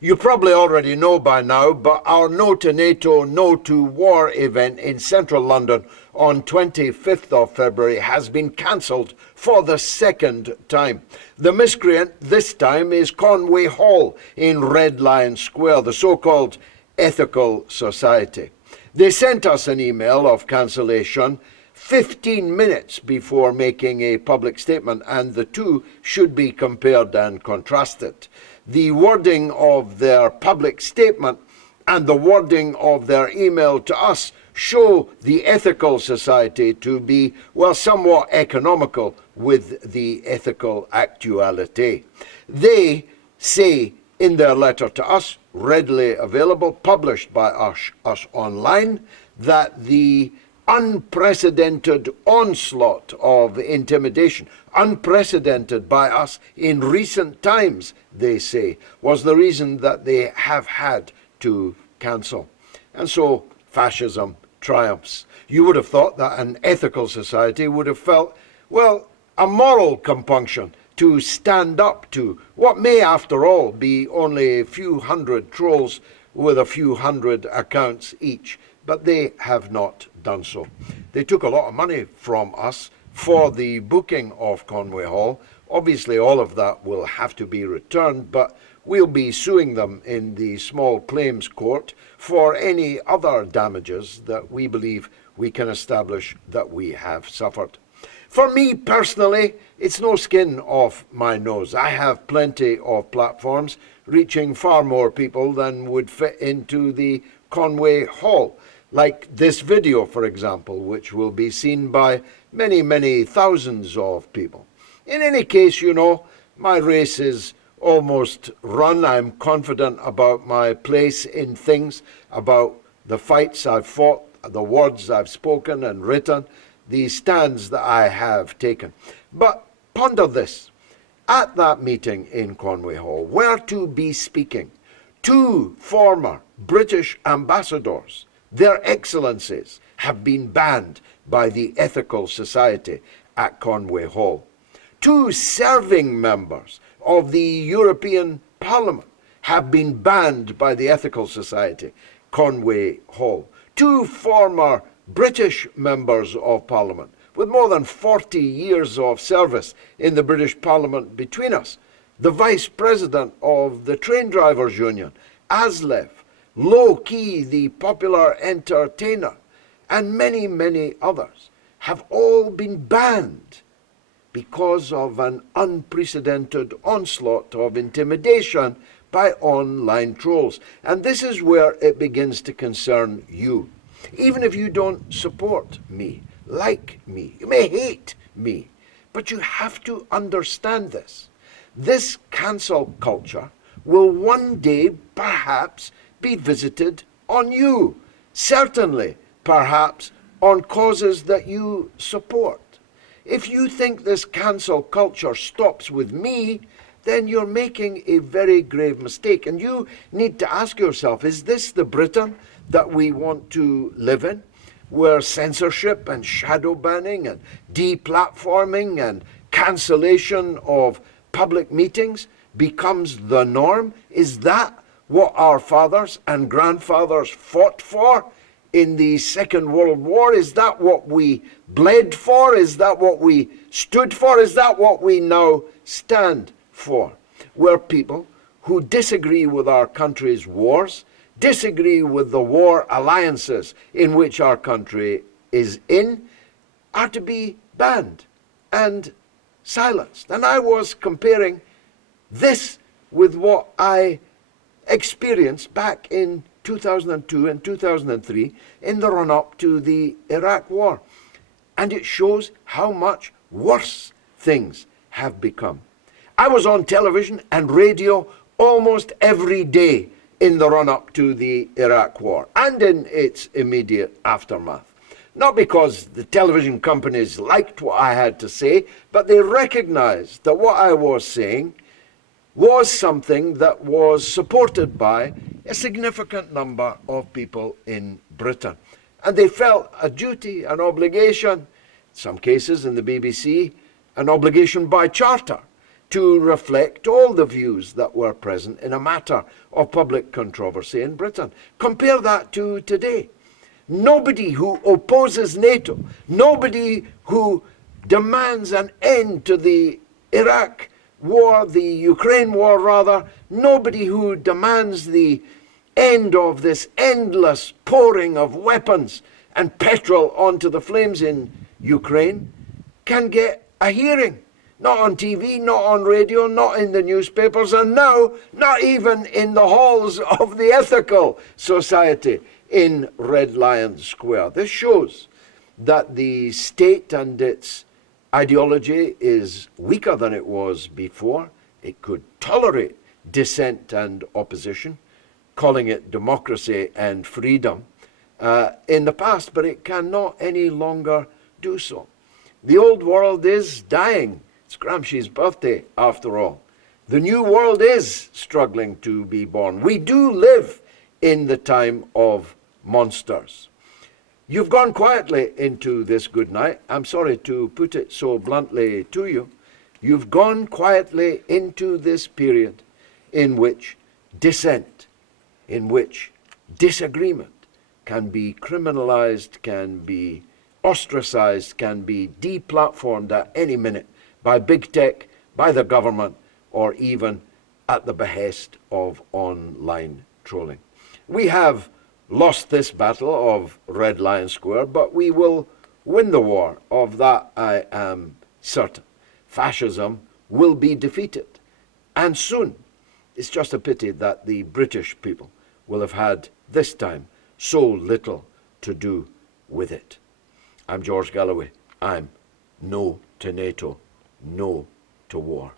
You probably already know by now, but our No to NATO, No to War event in central London on 25th of February has been cancelled for the second time. The miscreant this time is Conway Hall in Red Lion Square, the so-called Ethical Society. They sent us an email of cancellation 15 minutes before making a public statement, and the two should be compared and contrasted. The wording of their public statement and the wording of their email to us show the Ethical Society to be, well, somewhat economical with the ethical actuality. They say in their letter to us, readily available, published by us online, that the unprecedented onslaught of intimidation, unprecedented by us in recent times, they say, was the reason that they have had to cancel. And so fascism triumphs. You would have thought that an ethical society would have felt, well, a moral compunction to stand up to what may, after all, be only a few hundred trolls with a few hundred accounts each. But they have not done so. They took a lot of money from us for the booking of Conway Hall. Obviously, all of that will have to be returned, but we'll be suing them in the small claims court for any other damages that we believe we can establish that we have suffered. For me personally, it's no skin off my nose. I have plenty of platforms reaching far more people than would fit into the Conway Hall. Like this video, for example, which will be seen by many, many thousands of people. In any case, you know, my race is almost run. I'm confident about my place in things, about the fights I've fought, the words I've spoken and written, the stands that I have taken. But ponder this. At that meeting in Conway Hall, were to be speaking two former British ambassadors. Their excellencies have been banned by the Ethical Society at Conway Hall. Two serving members of the European Parliament have been banned by the Ethical Society, Conway Hall. Two former British members of Parliament with more than 40 years of service in the British Parliament between us. The Vice President of the Train Drivers Union, Aslev, Low-Key, the popular entertainer, and many, many others have all been banned because of an unprecedented onslaught of intimidation by online trolls. And this is where it begins to concern you. Even if you don't support me, like me, you may hate me, but you have to understand this. This cancel culture will one day perhaps be visited on you, certainly perhaps on causes that you support. If you think this cancel culture stops with me, then you're making a very grave mistake. And you need to ask yourself, is this the Britain that we want to live in, where censorship and shadow banning and deplatforming and cancellation of public meetings becomes the norm? Is that what our fathers and grandfathers fought for in the Second World War? Is that what we bled for? Is that what we stood for? Is that what we now stand for? We're people who disagree with our country's wars, disagree with the war alliances in which our country is in, are to be banned and silenced. And I was comparing this with what I experienced back in 2002 and 2003 in the run-up to the Iraq War. And it shows how much worse things have become. I was on television and radio almost every day in the run-up to the Iraq War and in its immediate aftermath. Not because the television companies liked what I had to say, but they recognized that what I was saying was something that was supported by a significant number of people in Britain. And they felt a duty, an obligation, in some cases in the BBC, an obligation by charter, to reflect all the views that were present in a matter of public controversy in Britain. Compare that to today. Nobody who opposes NATO, nobody who demands an end to the Iraq war, the Ukraine war rather, nobody who demands the end of this endless pouring of weapons and petrol onto the flames in Ukraine can get a hearing. Not on TV, not on radio, not in the newspapers, and now not even in the halls of the Ethical Society in Red Lion Square. This shows that the state and its ideology is weaker than it was before. It could tolerate dissent and opposition, calling it democracy and freedom in the past, but it cannot any longer do so. The old world is dying. It's Gramsci's birthday, after all. The new world is struggling to be born. We do live in the time of monsters. You've gone quietly into this good night. I'm sorry to put it so bluntly to you. You've gone quietly into this period in which dissent, in which disagreement can be criminalized, can be ostracized, can be deplatformed at any minute by big tech, by the government, or even at the behest of online trolling. We have lost this battle of Red Lion Square, but we will win the war. Of that I am certain. Fascism will be defeated, and soon. It's just a pity that the British people will have had this time so little to do with it. I'm George Galloway. I'm No to NATO, No to War.